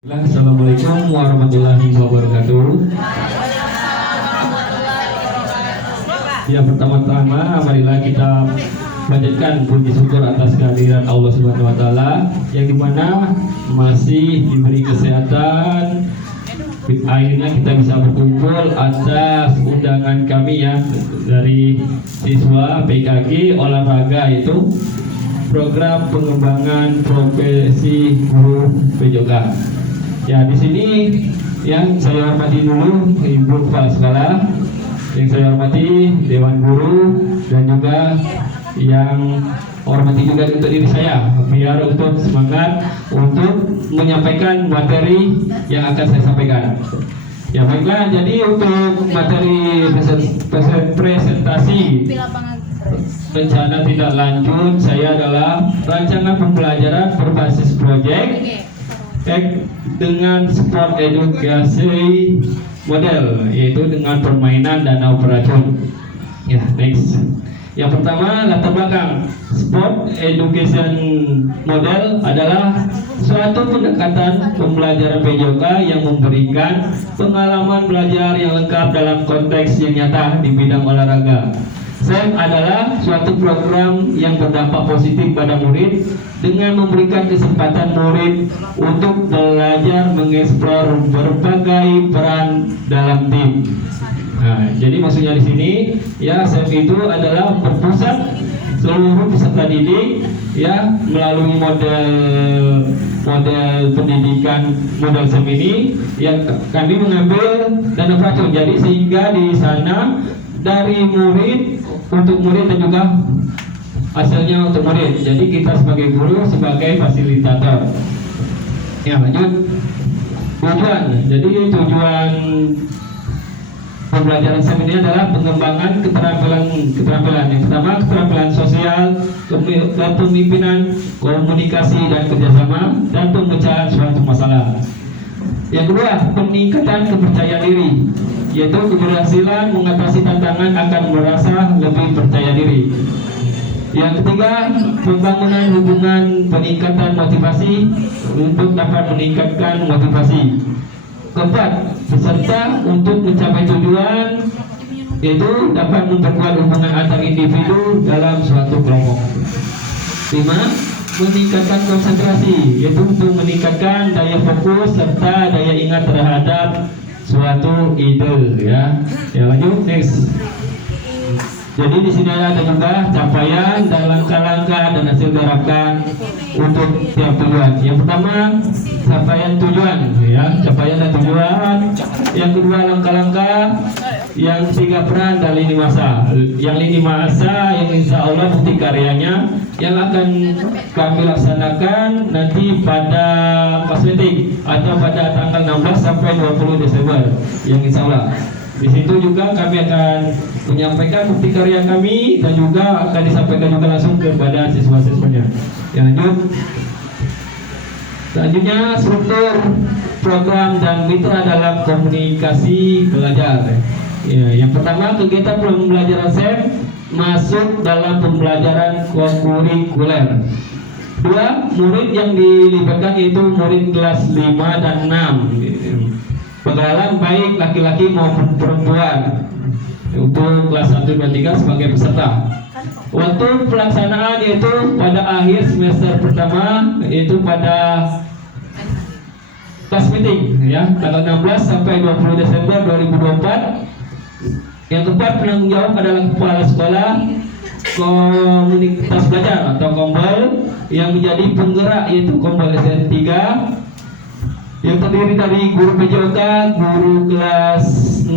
Assalamualaikum warahmatullahi wabarakatuh. Ya, pertama-tama marilah kita panjatkan puji syukur atas kehadiran Allah Subhanahu wa taala yang dimana masih diberi kesehatan. Akhirnya kita bisa berkumpul atas undangan kami ya dari siswa PKG olahraga, yaitu program pengembangan profesi guru PJOK. Ya, di sini yang saya hormati dulu Ibu Kepala Sekolah, yang saya hormati Dewan Guru, dan juga yang hormati juga untuk diri saya, biar untuk semangat untuk menyampaikan materi yang akan saya sampaikan. Ya baiklah, jadi untuk materi presentasi rencana tindak lanjut saya adalah rancangan pembelajaran berbasis proyek dengan sport edukasi model, yaitu dengan permainan danau beracun. Ya, next. Yang pertama, latar belakang sport education model adalah suatu pendekatan pembelajaran PJOK yang memberikan pengalaman belajar yang lengkap dalam konteks yang nyata di bidang olahraga. SEM adalah suatu program yang berdampak positif pada murid dengan memberikan kesempatan murid untuk belajar mengeksplor berbagai peran dalam tim. Nah, jadi maksudnya di sini ya, SEM itu adalah berpusat seluruh peserta didik ya melalui model pendidikan model SEM ini yang kami mengambil dana beracun. Jadi sehingga di sana dari murid untuk murid dan juga hasilnya untuk murid. Jadi kita sebagai guru sebagai fasilitator. Ya, lanjut. Tujuan. Jadi tujuan pembelajaran SEM ini adalah pengembangan keterampilan. Yang pertama, keterampilan sosial, kepemimpinan, komunikasi dan kerjasama, dan pemecahan suatu masalah. Yang kedua, peningkatan kepercayaan diri, yaitu keberhasilan mengatasi tantangan akan merasa lebih percaya diri. Yang ketiga, pembangunan hubungan, peningkatan motivasi untuk dapat meningkatkan motivasi. Keempat, peserta untuk mencapai tujuan, yaitu dapat memperkuat hubungan antar individu dalam suatu kelompok. 5. Meningkatkan konsentrasi, yaitu untuk meningkatkan daya fokus serta daya ingat terhadap suatu ide ya. Ya, lanjut, next. Jadi di sini ada juga capaian dan langkah-langkah dan hasil diharapkan untuk tiap tujuan. Yang pertama, capaian tujuan ya, capaian dan tujuan. Yang kedua, langkah-langkah. Yang ketiga, peran dan lini masa. Yang lini masa yang insya Allah bukti karyanya yang akan kami laksanakan nanti pada kosmetik atau pada tanggal 16 sampai 20 Desember yang insya Allah. Di situ juga kami akan menyampaikan bukti karya kami dan juga akan disampaikan juga langsung kepada siswa-siswanya. Yang lanjut. Selanjutnya, struktur program dan mitra dalam komunikasi belajar. Ya, yang pertama, kegiatan pembelajaran SEM masuk dalam pembelajaran kurikuler. 2. Murid yang dilibatkan yaitu murid kelas 5 dan 6. Penggalan baik laki-laki maupun perempuan untuk kelas 1 dan 3 sebagai peserta. Waktu pelaksanaan yaitu pada akhir semester pertama, yaitu pada class meeting ya, tanggal 16 sampai 20 Desember 2024. Yang keempat, penanggung jawab adalah kepala sekolah komunitas belajar atau KOMBEL yang menjadi penggerak, yaitu KOMBEL SN3 yang terdiri dari guru PJOK, guru kelas 6,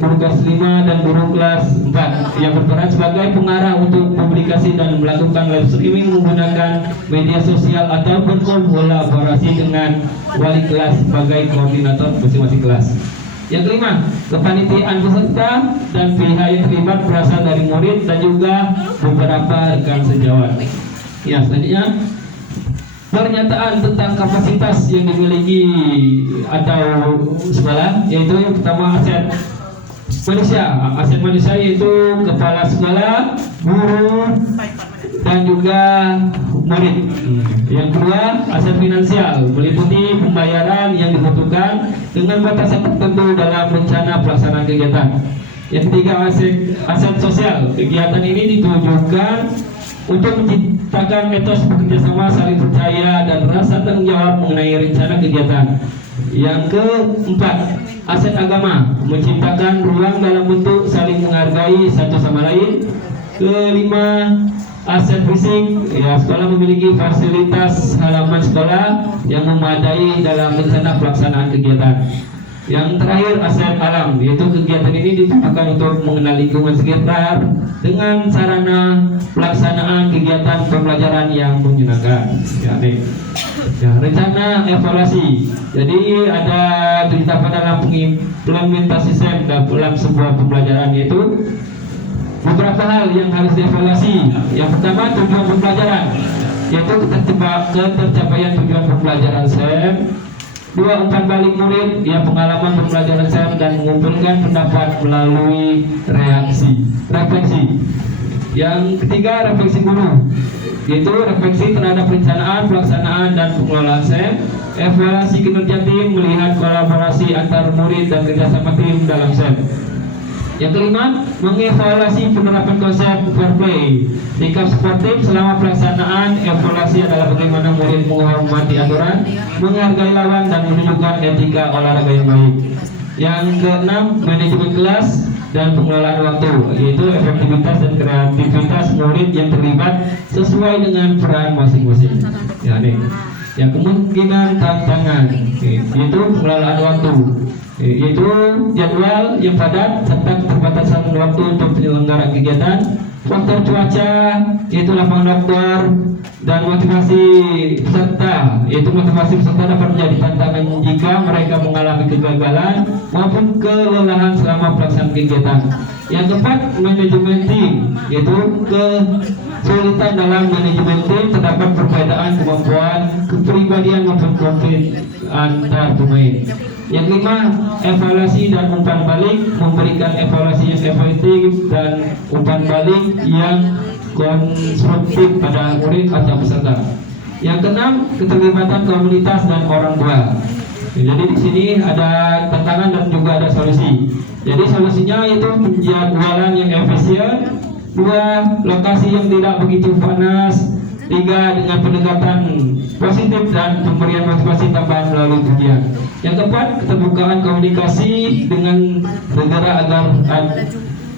guru kelas 5 dan guru kelas 4 yang berperan sebagai pengarah untuk publikasi dan melakukan live streaming menggunakan media sosial atau berkolaborasi dengan wali kelas sebagai koordinator masing-masing kelas. Yang kelima, kepanitiaan peserta dan pihak yang terlibat berasal dari murid dan juga beberapa rekan sejawat. Ya, selanjutnya pernyataan tentang kapasitas yang dimiliki atau sekolah, yaitu yang pertama aset manusia. Aset manusia yaitu kepala sekolah, guru, dan juga murid. Yang kedua, aset finansial meliputi pembayaran dengan batasan tertentu dalam rencana pelaksanaan kegiatan. Yang ketiga, aset sosial. Kegiatan ini ditujukan untuk menciptakan etos bekerjasama, saling percaya, dan rasa tanggung jawab mengenai rencana kegiatan. Yang keempat, aset agama, menciptakan ruang dalam bentuk saling menghargai satu sama lain. Kelima, aset fisik, ya, sekolah memiliki fasilitas halaman sekolah yang memadai dalam rencana pelaksanaan kegiatan. Yang terakhir, aset alam, yaitu kegiatan ini ditujukan untuk mengenal lingkungan sekitar dengan sarana pelaksanaan kegiatan pembelajaran yang menyenangkan. Ya, rencana evaluasi. Jadi ada tahapan dalam implementasi SEM dalam sebuah pembelajaran, yaitu beberapa hal yang harus dievaluasi. Yang pertama, tujuan pembelajaran, yaitu ketercapaian tujuan pembelajaran SEM. Dua, umpan balik murid, ya, pengalaman pembelajaran SEM dan mengumpulkan pendapat melalui refleksi. Yang ketiga, refleksi guru, yaitu refleksi terhadap perencanaan, pelaksanaan, dan pengelolaan SEM. Evaluasi kinerja tim, melihat kolaborasi antar murid dan kerjasama tim dalam SEM. Yang kelima, mengevaluasi penerapan konsep fair play, sikap sportif selama pelaksanaan. Evaluasi adalah bagaimana murid menghormati aturan, menghargai lawan, dan menunjukkan etika olahraga yang baik. Yang keenam, manajemen kelas dan pengelolaan waktu, yaitu efektivitas dan kreativitas murid yang terlibat sesuai dengan peran masing-masing. Ya, nih. Yang kemungkinan tantangan, yaitu pengelolaan waktu, yaitu jadwal yang padat serta keterbatasan waktu untuk penyelenggaraan kegiatan. Faktor cuaca, yaitu lapangan dokter, dan motivasi peserta, yaitu motivasi peserta dapat menjadi tantangan jika mereka mengalami kegagalan maupun kelelahan selama pelaksanaan kegiatan. Yang keempat, manajemen tim, yaitu kesulitan dalam manajemen tim, terdapat perbedaan kemampuan, kepribadian maupun konflik antar pemain. Yang lima, evaluasi dan umpan balik, memberikan evaluasi yang efektif dan umpan balik yang konstruktif pada murid atau peserta. Yang keenam, keterlibatan komunitas dan orang tua. Jadi di sini ada tantangan dan juga ada solusi. Jadi solusinya itu penjadwalan yang efisien, dua, lokasi yang tidak begitu panas, tiga, dengan pendekatan positif dan pemberian motivasi tambahan melalui pujian. Yang keempat, keterbukaan komunikasi dengan negara agar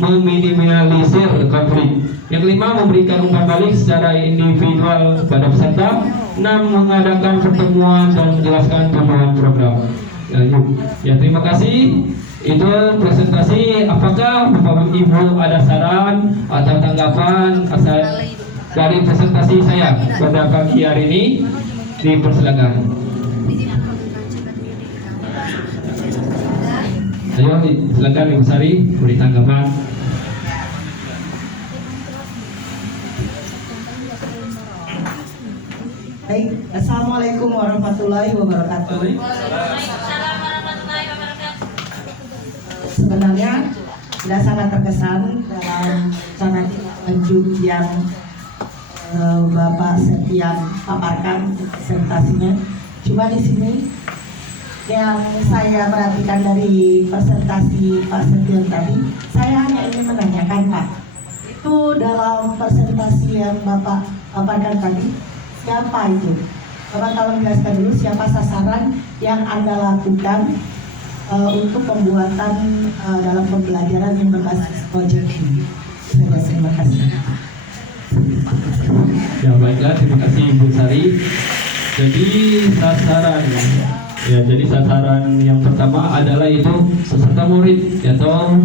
meminimalisir konflik. Yang kelima, memberikan umpan balik secara individual pada peserta. 6, mengadakan pertemuan dan menjelaskan pembahasan program. Ya, terima kasih. Itu presentasi. Apakah Bapak Ibu ada saran atau tanggapan dari presentasi saya pada pagi hari ini? Dipersilakan. Ayo, silakan Ibu Sari, beri tanggapan. Baik, Assalamualaikum warahmatullahi wabarakatuh. Sebenarnya sudah sangat terkesan dalam sangat lanjut yang Bapak Septian paparkan presentasinya. Cuma di sini yang saya perhatikan dari presentasi Pak Septian tadi, saya hanya ingin menanyakan, Pak, itu dalam presentasi yang Bapak paparkan tadi, siapa itu? Bapak tolong jelaskan dulu siapa sasaran yang Anda lakukan untuk pembuatan dalam pembelajaran yang berbasis project ini. Terima kasih. Ya, baiklah, terima kasih Ibu Sari. Jadi sasaran yang pertama adalah itu peserta murid atau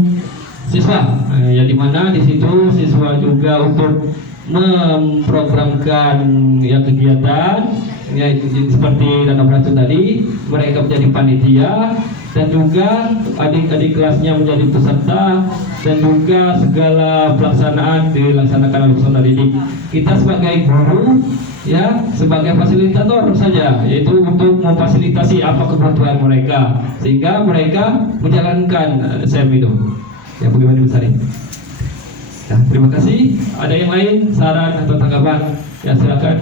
siswa, yang dimana di situ siswa juga untuk memprogramkan ya kegiatan ya seperti dalam racun tadi, mereka menjadi panitia dan juga adik-adik kelasnya menjadi peserta dan juga segala pelaksanaan dilaksanakan oleh peserta didik. Kita sebagai guru ya sebagai fasilitator saja, yaitu untuk memfasilitasi apa kebutuhan mereka sehingga mereka menjalankan SEM itu. Ya, bagaimana Ibu Sari? Ya, terima kasih. Ada yang lain saran atau tanggapan? Ya, silakan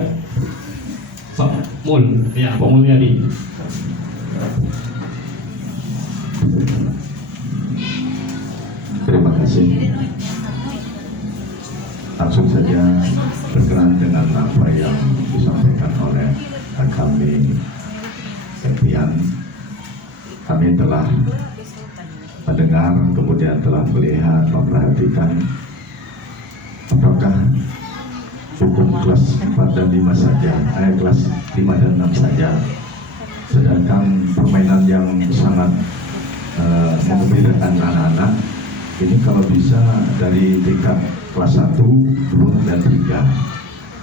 Pak Mul. Ya, Pak Mulyadi. kami Septian, kami telah mendengar, kemudian telah melihat, memperhatikan apakah hukum kelas 4 dan 5 saja, kelas 5 dan 6 saja, sedangkan permainan yang sangat mengembirakan anak-anak ini kalau bisa dari tingkat kelas 1, 2, dan 3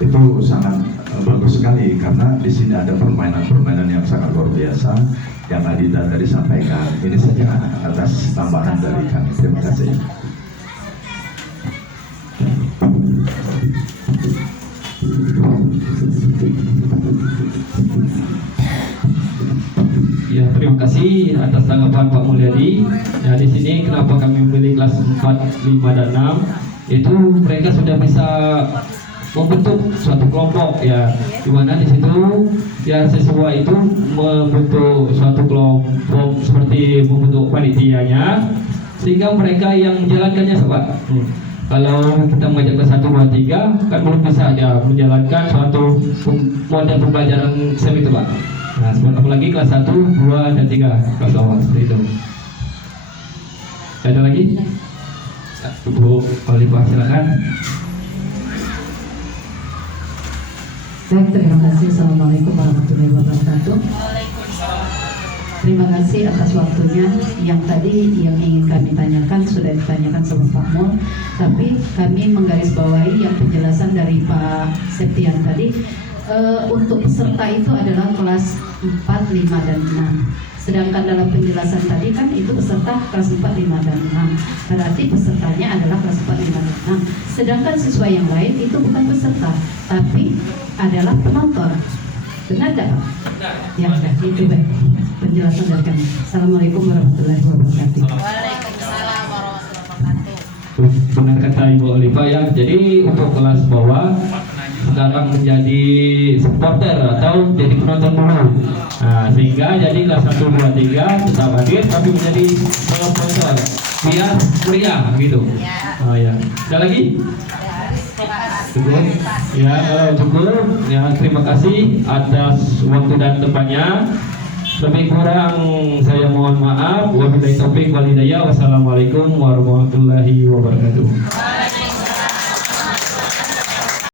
itu sangat bagus sekali, karena di sini ada permainan-permainan yang sangat luar biasa yang Adita tadi sampaikan. Ini saja atas tambahan dari kami. Terima kasih. Ya, terima kasih atas tanggapan Pak Mulyadi. Ya, di sini kenapa kami memilih kelas 4, 5, dan 6 itu mereka sudah bisa membentuk suatu kelompok, ya, di mana di situ ya siswa itu membentuk suatu kelompok seperti membentuk panitianya, sehingga mereka yang menjalankannya Pak. Kalau kita mengajak ke 1, 2, 3 kan belum bisa ya menjalankan suatu model pembelajaran STEM itu Pak. Nah, apalagi kelas 1, 2, dan 3 kelas awal seperti itu. Ada lagi? Bu Olivia, silakan. Baik, terima kasih. Assalamualaikum warahmatullahi wabarakatuh. Terima kasih atas waktunya. Yang tadi yang ingin kami tanyakan sudah ditanyakan sama Pak Mul, tapi kami menggarisbawahi yang penjelasan dari Pak Septian tadi. Untuk peserta itu adalah kelas 4, 5, dan 6. Sedangkan dalam penjelasan tadi kan itu peserta kelas 4, 5, dan 6. Berarti pesertanya adalah kelas 4, 5, dan 6. Sedangkan siswa yang lain itu bukan peserta, tapi adalah penonton. Benar tidak Pak? Ya, itu baik penjelasan dari kami. Assalamualaikum warahmatullahi wabarakatuh. Waalaikumsalam warahmatullahi wabarakatuh. Benar kata Ibu Olivia ya. Jadi untuk kelas bawah sekarang menjadi supporter atau jadi penonton dulu. Nah, sehingga jadi kelas 1, 2, 3 tetap hadir tapi menjadi sponsor biar meriah gitu. Oh ya. Ada lagi? Cukup. Ya, kalau cukup ya, terima kasih atas waktu dan tempatnya. Lebih kurang saya mohon maaf. Wabillahi taufik wal hidayah. Wassalamualaikum warahmatullahi wabarakatuh.